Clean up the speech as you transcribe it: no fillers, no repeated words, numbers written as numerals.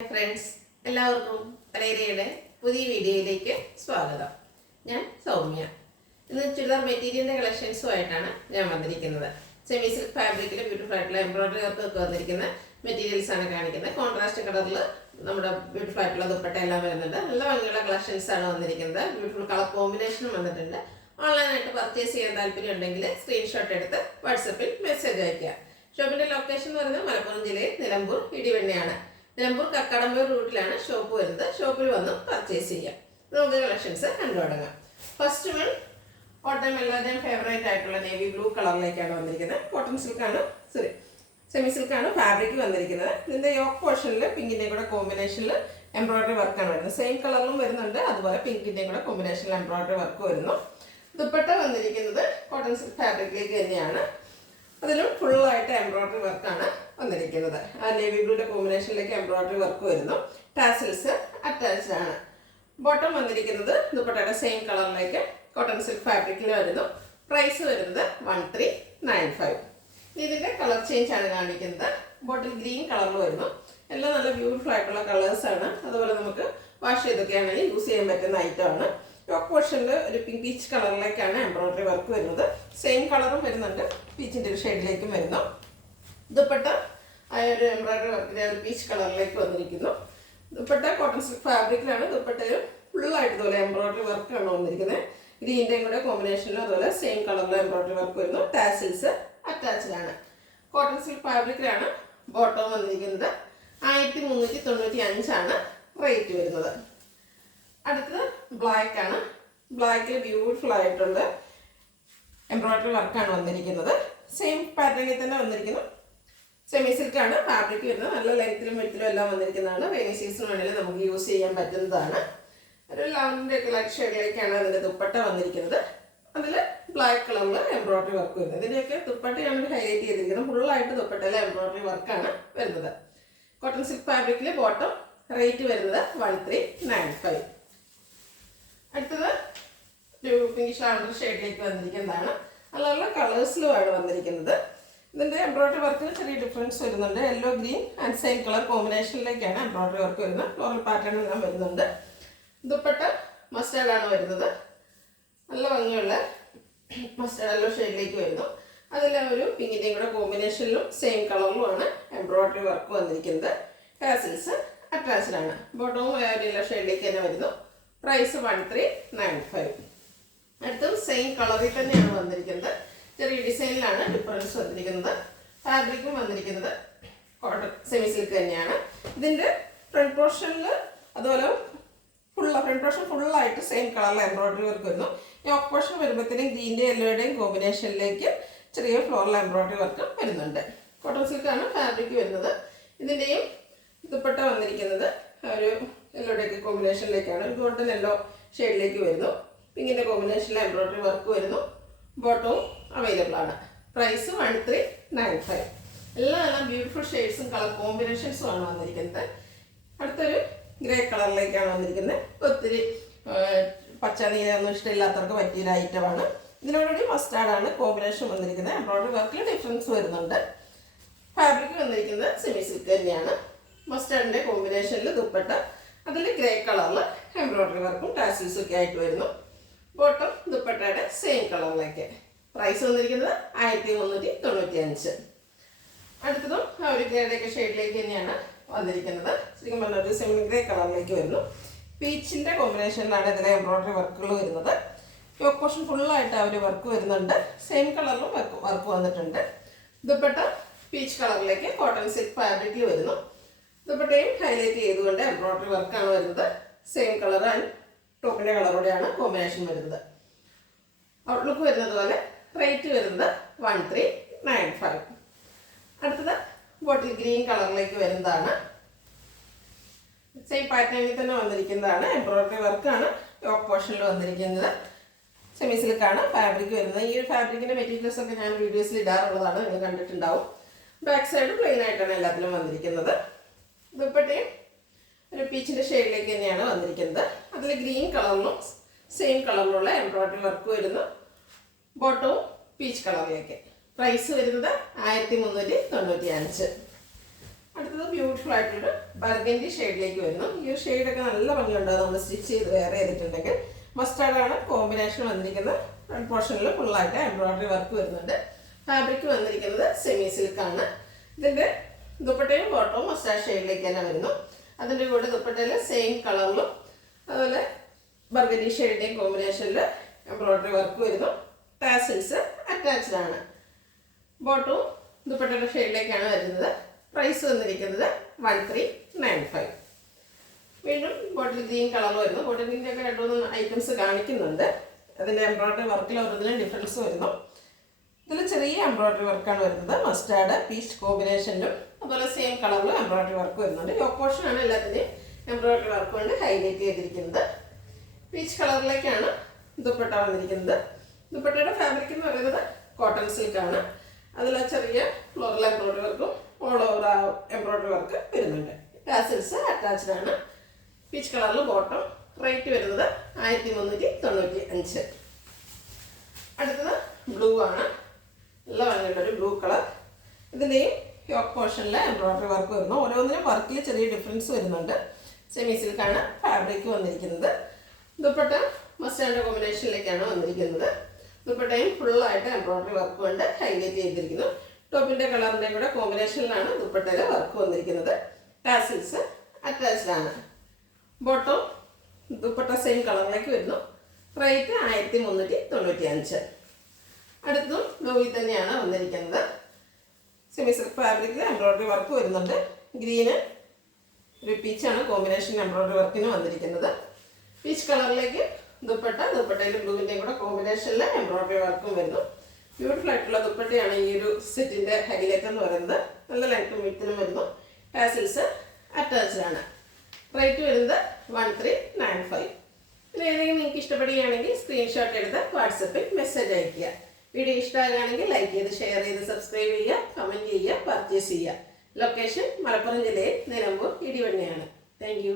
Friends, എല്ലാവർക്കും പലേരിയുടെ പുതിയ വീഡിയോയിലേക്ക് സ്വാഗതം. ഞാൻ സൗമ്യ. ഇന്ന് ചുരിദാർ മെറ്റീരിയലിൻ്റെ കളക്ഷൻസുമായിട്ടാണ് ഞാൻ വന്നിരിക്കുന്നത്. സെമി സിൽക്ക് ഫാബ്രിക്കിൽ ബ്യൂട്ടിഫുൾ ആയിട്ടുള്ള എംബ്രോയിഡറി വർക്കൊക്കെ വന്നിരിക്കുന്ന മെറ്റീരിയൽസ് ആണ് കാണിക്കുന്നത്. കോൺട്രാസ്റ്റ് കളറിൽ നമ്മുടെ ബ്യൂട്ടിഫുൾ ആയിട്ടുള്ള ദുപ്പട്ട എല്ലാം വരുന്നുണ്ട്. നല്ല ഭംഗിയുള്ള കളക്ഷൻസ് ആണ് വന്നിരിക്കുന്നത്. ബ്യൂട്ടിഫുൾ കളർ കോമ്പിനേഷനും വന്നിട്ടുണ്ട്. ഓൺലൈനായിട്ട് പർച്ചേസ് ചെയ്യാൻ താല്പര്യം ഉണ്ടെങ്കിൽ സ്ക്രീൻഷോട്ട് എടുത്ത് വാട്സപ്പിൽ മെസ്സേജ് അയയ്ക്കുക. ഷോപ്പിൻ്റെ ലൊക്കേഷൻ എന്ന് പറയുന്നത് മലപ്പുറം ജില്ലയിൽ നിലമ്പൂർ ഇടിവെണ്ണയാണ്. നിലമ്പൂർ കക്കാടമ്പൂർ റൂട്ടിലാണ് ഷോപ്പ് വരുന്നത്. ഷോപ്പിൽ വന്ന് പർച്ചേസ് ചെയ്യാം. നമുക്ക് കളക്ഷൻസ് കണ്ടു തുടങ്ങാം. ഫസ്റ്റ് വൺ ഓട്ടം എല്ലാവരുടെയും ഫേവറേറ്റ് ആയിട്ടുള്ള നേവി ബ്ലൂ കളറിലേക്കാണ് വന്നിരിക്കുന്നത്. കോട്ടൺ സിൽക്കാണ്, സെമി സിൽക്കാണ് ഫാബ്രിക് വന്നിരിക്കുന്നത്. ഇതിൻ്റെ യോക്ക് പോർഷനിൽ പിങ്കിൻ്റെയും കൂടെ കോമ്പിനേഷനിൽ എംബ്രോയിഡറി വർക്കാണ് വരുന്നത്. സെയിം കളറിലും വരുന്നുണ്ട്, അതുപോലെ പിങ്കിൻ്റെയും കൂടെ കോമ്പിനേഷനിൽ എംബ്രോയിഡറി വർക്ക് വരുന്നു. ദുപ്പട്ട വന്നിരിക്കുന്നത് കോട്ടൺ സിൽക്ക് ഫാബ്രിക്കിലേക്ക് തന്നെയാണ്. അതിലും ഫുള്ളായിട്ട് എംബ്രോയിഡറി വർക്കാണ് വന്നിരിക്കുന്നത്. ആ നേവി ബ്ലൂയുടെ കോമ്പിനേഷനിലേക്ക് എംബ്രോയിഡറി വർക്ക് വരുന്നു. ടാസിൽസ് അറ്റാച്ച്ഡ് ആണ്. ബോട്ടം വന്നിരിക്കുന്നത് ദുപ്പട്ടയുടെ സെയിം കളറിലേക്ക് കോട്ടൺ സിൽക്ക് ഫാബ്രിക്കിൽ വരുന്നു. പ്രൈസ് വരുന്നത് 1395. ഇതിൻ്റെ കളർ ചേഞ്ച് ആണ് കാണിക്കുന്നത്. ബോട്ടിൽ ഗ്രീൻ കളറിൽ വരുന്നു. എല്ലാം നല്ല ബ്യൂട്ടിഫുൾ ആയിട്ടുള്ള കളേഴ്സാണ്. അതുപോലെ നമുക്ക് വാഷ് ചെയ്തൊക്കെയാണെങ്കിൽ യൂസ് ചെയ്യാൻ പറ്റുന്ന ഐറ്റമാണ്. ടോപ്പ് പോർഷനിൽ ഒരു പിങ്ക് പീച്ച് കളറിലേക്കാണ് എംബ്രോയിഡറി വർക്ക് വരുന്നത്. സെയിം കളറും വരുന്നുണ്ട്, പീച്ചിൻ്റെ ഒരു ഷെയ്ഡിലേക്കും വരുന്നു. ദുപ്പട്ട ആ ഒരു എംബ്രോയിഡറി വർക്കിൻ്റെ ഒരു പീച്ച് കളറിലേക്ക് വന്നിരിക്കുന്നു. ദുപ്പട്ട കോട്ടൺ സിൽക്ക് ഫാബ്രിക്കിലാണ്. ദുപ്പട്ടയിൽ ഫുള്ളായിട്ട് ഇതുപോലെ എംബ്രോയിഡറി വർക്കാണ് വന്നിരിക്കുന്നത്. ഗ്രീൻ്റെയും കൂടെ കോമ്പിനേഷനിലും അതുപോലെ സെയിം കളറിൽ എംബ്രോയിഡറി വർക്ക് വരുന്നു. ടാസിൽസ് അറ്റാച്ച്ഡ് ആണ്. കോട്ടൺ സിൽക്ക് ഫാബ്രിക്കിലാണ് ബോട്ടം വന്നിരിക്കുന്നത്. 1395 റേറ്റ് വരുന്നത്. അടുത്തത് ബ്ലാക്ക് ആണ്. ബ്ലാക്കിൽ ബ്യൂട്ടിഫുൾ ആയിട്ടുള്ള എംബ്രോയിഡറി വർക്കാണ് വന്നിരിക്കുന്നത്. സെയിം പാറ്റേണിൽ തന്നെ വന്നിരിക്കുന്നു. സെമി സിൽക്കാണ് ഫാബ്രിക് വരുന്നത്. നല്ല ലെങ്ത്തിലും വെട്ടിലും എല്ലാം വന്നിരിക്കുന്നതാണ്. റെയിനി സീസൺ വേണമെങ്കിൽ നമുക്ക് യൂസ് ചെയ്യാൻ പറ്റുന്നതാണ്. ഒരു ലാവൻഡർ കളർ ഷെയ്ഡിലേക്കാണ് അതിൻ്റെ ദുപ്പട്ട വന്നിരിക്കുന്നത്. അതിൽ ബ്ലാക്ക് കളറിൽ എംബ്രോയിഡറി വർക്ക് വരുന്നത്. ഇതിൻ്റെയൊക്കെ ദുപ്പട്ടയാണ് ഹൈലൈറ്റ് ചെയ്തിരിക്കുന്നത്. ഫുള്ളായിട്ട് ദുപ്പട്ടയിൽ എംബ്രോയിഡറി വർക്കാണ് വരുന്നത്. കോട്ടൺ സിൽക്ക് ഫാബ്രിക്കിൽ ബോട്ടം റേറ്റ് വരുന്നത് 1395. അടുത്തത് ഒരു പിങ്കിഷ് ലാവൻഡർ ഷെയ്ഡിലേക്ക് വന്നിരിക്കുന്നതാണ്. നല്ല കളേഴ്സിലുമാണ് വന്നിരിക്കുന്നത്. ഇതിൻ്റെ എംബ്രോയിഡറി വർക്കിന് ചെറിയ ഡിഫറൻസ് വരുന്നുണ്ട്. Yellow green and same colour കോമ്പിനേഷനിലേക്കാണ് എംബ്രോയിഡറി വർക്ക് വരുന്നത്. ഫ്ലോറൽ പാറ്റേൺ എല്ലാം വരുന്നുണ്ട്. ദുപ്പട്ട മസ്റ്റാർഡാണ് വരുന്നത്. നല്ല ഭംഗിയുള്ള മസ്റ്റാർഡ് യെല്ലോ ഷെയ്ഡിലേക്ക് വരുന്നു. അതിൽ ഒരു പിങ്കിൻ്റെയും കൂടെ കോമ്പിനേഷനിലും സെയിം കളറിലുമാണ് എംബ്രോയിഡറി വർക്ക് വന്നിരിക്കുന്നത്. ടാസിൽസ് അറ്റാച്ച്ഡ് ആണ്. ബോട്ടവും യെല്ലോ ഷെയ്ഡിലേക്ക് തന്നെ വരുന്നു. പ്രൈസ് 1395. അടുത്തും സെയിം കളറിൽ തന്നെയാണ് വന്നിരിക്കുന്നത്. ചെറിയ ഡിസൈനിലാണ് ഡിഫറൻസ് വന്നിരിക്കുന്നത്. ഫാബ്രിക്കും വന്നിരിക്കുന്നത് കോട്ടൺ സെമി സിൽക്ക് തന്നെയാണ്. ഇതിൻ്റെ ഫ്രണ്ട് പോർഷനിൽ അതുപോലെ ഫ്രണ്ട് പോർഷൻ ഫുള്ളായിട്ട് സെയിം കളറിൽ എംബ്രോയിഡറി വർക്ക് വരുന്നു. യോക്ക് പോർഷൻ വരുമ്പോഴത്തേനും ഗ്രീൻ്റെയും യെല്ലോയുടെയും കോമ്പിനേഷനിലേക്ക് ചെറിയ ഫ്ലോറൽ എംബ്രോയിഡറി വർക്ക് വരുന്നുണ്ട്. കോട്ടൺ സിൽക്കാണ് ഫാബ്രിക് വരുന്നത്. ഇതിൻ്റെയും ദുപ്പട്ട വന്നിരിക്കുന്നത് ഒരു യെല്ലോയുടെയൊക്കെ കോമ്പിനേഷനിലേക്കാണ്. ഗോൾഡൻ യെല്ലോ ഷെയ്ഡിലേക്ക് വരുന്നു. പിങ്കിൻ്റെ കോമ്പിനേഷനിൽ എംബ്രോയിഡറി വർക്ക് വരുന്നു. ബോട്ടവും അവൈലബിൾ ആണ്. പ്രൈസ് 1395. എല്ലാം ബ്യൂട്ടിഫുൾ ഷെയ്ഡ്സും കളർ കോമ്പിനേഷൻസും ആണ് വന്നിരിക്കുന്നത്. അടുത്തൊരു ഗ്രേ കളറിലേക്കാണ് വന്നിരിക്കുന്നത്. ഒത്തിരി പച്ച നീലൊന്നും ഇഷ്ടമില്ലാത്തവർക്ക് പറ്റിയൊരു ഐറ്റമാണ്. ഇതിനോടുകൂടി മസ്റ്റാർഡാണ് കോമ്പിനേഷൻ വന്നിരിക്കുന്നത്. എംബ്രോയിഡറി വർക്കിൽ ഡിഫറൻസ് വരുന്നുണ്ട്. ഫാബ്രിക് വന്നിരിക്കുന്നത് സെമി സിൽക്ക് തന്നെയാണ്. മസ്റ്റാർഡിൻ്റെ കോമ്പിനേഷനിൽ ദുപ്പട്ട, അതിൽ ഗ്രേ കളറിൽ എംബ്രോയിഡറി വർക്കും ടാസിൽസും ഒക്കെ ആയിട്ട് വരുന്നു. ബോട്ടം ദുപ്പട്ടയുടെ സെയിം കളറിലേക്ക്. പ്രൈസ് വന്നിരിക്കുന്നത് 1395. അടുത്തതും ആ ഒരു ഗ്രേഡൊക്കെ ഷെയ്ഡിലേക്ക് തന്നെയാണ് വന്നിരിക്കുന്നത്. ശരിക്കും പറഞ്ഞ ഒരു സെമി ഗ്രേ കളറിലേക്ക് വരുന്നു. പീച്ചിൻ്റെ കോമ്പിനേഷനിലാണ് ഇതിലെ എംബ്രോയിഡറി വർക്കുകൾ വരുന്നത്. യോക്ക് പോർഷൻ ഫുള്ളായിട്ട് ആ ഒരു വർക്ക് വരുന്നുണ്ട്. സെയിം കളറിലും വർക്ക് വന്നിട്ടുണ്ട്. ദുപ്പട്ട പീച്ച് കളറിലേക്ക് കോട്ടൺ സിൽക്ക് ഫാബ്രിക്കിൽ വരുന്നു. ദുപ്പട്ടയും ഹൈലൈറ്റ് ചെയ്തുകൊണ്ട് എംബ്രോയിഡറി വർക്കാണ് വരുന്നത്. സെയിം കളർ ആൻഡ് ടോപ്പിൻ്റെ കളറോടെയാണ് കോമ്പിനേഷൻ വരുന്നത്. ഔട്ട്ലുക്ക് വരുന്നത് പോലെ റേറ്റ് വരുന്നത് 1395. അടുത്തത് ബോട്ടിൽ ഗ്രീൻ കളറിലേക്ക് വരുന്നതാണ്. സെയിം പാറ്റേണിൽ തന്നെ വന്നിരിക്കുന്നതാണ്. എംബ്രോയിഡറി വർക്കാണ് യോക്ക് പോർഷനിൽ വന്നിരിക്കുന്നത്. സെമി സിൽക്കാണ് ഫാബ്രിക് വരുന്നത്. ഈ ഒരു ഫാബ്രിക്കിൻ്റെ മെറ്റീരിയൽസ് ഒക്കെ ഞാൻ വീഡിയോസിൽ ഇടാറുള്ളതാണ്, നിങ്ങൾ കണ്ടിട്ടുണ്ടാവും. ബാക്ക് സൈഡ് പ്ലെയിൻ ആയിട്ടാണ് എല്ലാത്തിലും വന്നിരിക്കുന്നത്. ദുപ്പട്ടയും ഒരു പീച്ചിൻ്റെ ഷെയ്ഡിലേക്ക് തന്നെയാണ് വന്നിരിക്കുന്നത്. അതിൽ ഗ്രീൻ കളറിലും സെയിം കളറിലുള്ള എംബ്രോയിഡറി വർക്ക് വരുന്നു. ബോട്ടവും പീച്ച് കളറിലേക്ക്. പ്രൈസ് വരുന്നത് 1395. അടുത്തത് ബ്യൂട്ടിഫുൾ ആയിട്ടൊരു ബർഗൻഡി ഷെയ്ഡിലേക്ക് വരുന്നു. ഈ ഒരു ഷെയ്ഡൊക്കെ നല്ല ഭംഗിയുണ്ടാകും നമ്മൾ സ്റ്റിച്ച് ചെയ്ത് വേറെ ചെയ്തിട്ടുണ്ടെങ്കിൽ. മസ്റ്റാർഡാണ് കോമ്പിനേഷൻ വന്നിരിക്കുന്നത്. ഫ്രണ്ട് പോർഷനിൽ ഫുള്ളായിട്ട് എംബ്രോയിഡറി വർക്ക് വരുന്നുണ്ട്. ഫാബ്രിക് വന്നിരിക്കുന്നത് സെമി സിൽക്കാണ്. ഇതിൻ്റെ ദുപ്പട്ടയും ബോട്ടവും മസ്റ്റാർഡ് ഷെയ്ഡിലേക്ക് തന്നെ വരുന്നു. അതിൻ്റെ കൂടെ ദുപ്പട്ടയിൽ സെയിം കളറിലും അതുപോലെ ബർഗൻഡി ഷെയ്ഡിൻ്റെയും കോമ്പിനേഷനിൽ എംബ്രോയിഡറി വർക്ക് വരുന്നു. ടാസിൽസ് അറ്റാച്ച്ഡ് ആണ്. ബോട്ടവും ദുപ്പട്ടയുടെ ഷെയ്ഡിലേക്കാണ് വരുന്നത്. പ്രൈസ് വന്നിരിക്കുന്നത് 1395. വീണ്ടും ബോട്ടിൽ ഗ്രീൻ കളർ വരുന്നു. ബോട്ടിൽ ഗ്രീൻ്റെ ഒക്കെ 2-3 ഐറ്റംസ് കാണിക്കുന്നുണ്ട്. അതിൻ്റെ എംബ്രോയിഡറി വർക്കിൽ ഓരോന്നിലും ഡിഫറൻസ് വരുന്നു. ഇതിൽ ചെറിയ എംബ്രോയിഡറി വർക്കാണ് വരുന്നത്. മസ്റ്റാർഡ് പീച്ച് കോമ്പിനേഷനിലും അതുപോലെ സെയിം കളറിലും എംബ്രോയിഡറി വർക്ക് വരുന്നുണ്ട്. യോക്ക് പോർഷനാണ് എല്ലാത്തിൻ്റെയും എംബ്രോയിഡറി വർക്ക് കൊണ്ട് ഹൈലൈറ്റ് ചെയ്തിരിക്കുന്നത്. പീച്ച് കളറിലേക്കാണ് ദുപ്പട്ട വന്നിരിക്കുന്നത്. ദുപ്പട്ടയുടെ ഫാബ്രിക് എന്ന് പറയുന്നത് കോട്ടൺ സിൽക്കാണ്. അതിൽ ചെറിയ ഫ്ലോറൽ എംബ്രോയിഡറി വർക്കും ഓൾ ഓവർ എംബ്രോയിഡറി വർക്ക് വരുന്നുണ്ട്. ടാസിൽസ് അറ്റാച്ച്ഡ് ആണ്. പീച്ച് കളറിൽ ബോട്ടം. റേറ്റ് വരുന്നത് 1395. അടുത്തത് ബ്ലൂ ആണ്. നല്ല ഭംഗിയുള്ളൊരു ബ്ലൂ കളർ. ഇതിൻ്റെയും യോക്ക് പോർഷനിൽ എംബ്രോയിഡറി വർക്ക് വരുന്നു. ഓരോന്നിനും വർക്കിൽ ചെറിയ ഡിഫറൻസ് വരുന്നുണ്ട്. സെമി സിൽക്കാണ് ഫാബ്രിക് വന്നിരിക്കുന്നത്. ദുപ്പട്ട മസ്റ്റാർഡ് കോമ്പിനേഷനിലേക്കാണ് വന്നിരിക്കുന്നത്. ദുപ്പട്ടയും ഫുള്ളായിട്ട് എംബ്രോയിഡറി വർക്ക് കൊണ്ട് ഹൈലൈറ്റ് ചെയ്തിരിക്കുന്നു. ടോപ്പിൻ്റെ കളറിൻ്റെ കൂടെ കോമ്പിനേഷനിലാണ് ദുപ്പട്ടയിൽ വർക്ക് വന്നിരിക്കുന്നത്. ടാസിൽസ് അറ്റാച്ച്ഡ് ആണ്. ബോട്ടം ദുപ്പട്ട സെയിം കളറിലേക്ക് വരുന്നു. റേറ്റ് 1395. അടുത്തും ബ്ലൂവിൽ തന്നെയാണ് വന്നിരിക്കുന്നത്. സെമി സിൽക്ക് ഫാബ്രിക്കിൽ എംബ്രോയിഡറി വർക്ക് വരുന്നുണ്ട്. ഗ്രീന് ഒരു പീച്ചാണ് കോമ്പിനേഷൻ എംബ്രോയിഡറി വർക്കിന് വന്നിരിക്കുന്നത്. പീച്ച് കളറിലേക്ക് ദുപ്പട്ടയിൽ ബ്ലൂവിൻ്റെയും കൂടെ കോമ്പിനേഷനിൽ എംബ്രോയിഡറി വർക്കും വരുന്നു. ബ്യൂട്ടിഫുൾ ആയിട്ടുള്ള ദുപ്പട്ടയാണ് ഈ ഒരു സെറ്റിൻ്റെ ഹൈലൈറ്റ് എന്ന് പറയുന്നത്. നല്ല ലെങ്ത്തും വിഡ്ത്തിലും വരുന്നു. ടാസിൽസ് അറ്റാച്ച്ഡ് ആണ്. റേറ്റ് വരുന്നത് 1395. പിന്നെ ഏതെങ്കിലും നിങ്ങൾക്ക് ഇഷ്ടപ്പെടുകയാണെങ്കിൽ സ്ക്രീൻഷോട്ട് എടുത്ത് വാട്സപ്പിൽ മെസ്സേജ് അയയ്ക്കുക. വീഡിയോ ഇഷ്ടമാകുകയാണെങ്കിൽ ലൈക്ക് ചെയ്ത് ഷെയർ ചെയ്ത് സബ്സ്ക്രൈബ് ചെയ്യുക, കമൻറ്റ് ചെയ്യുക, പർച്ചേസ് ചെയ്യുക. ലൊക്കേഷൻ മലപ്പുറം ജില്ലയിൽ നിലമ്പൂർ ഇടിവണ്ണയാണ്. Thank you.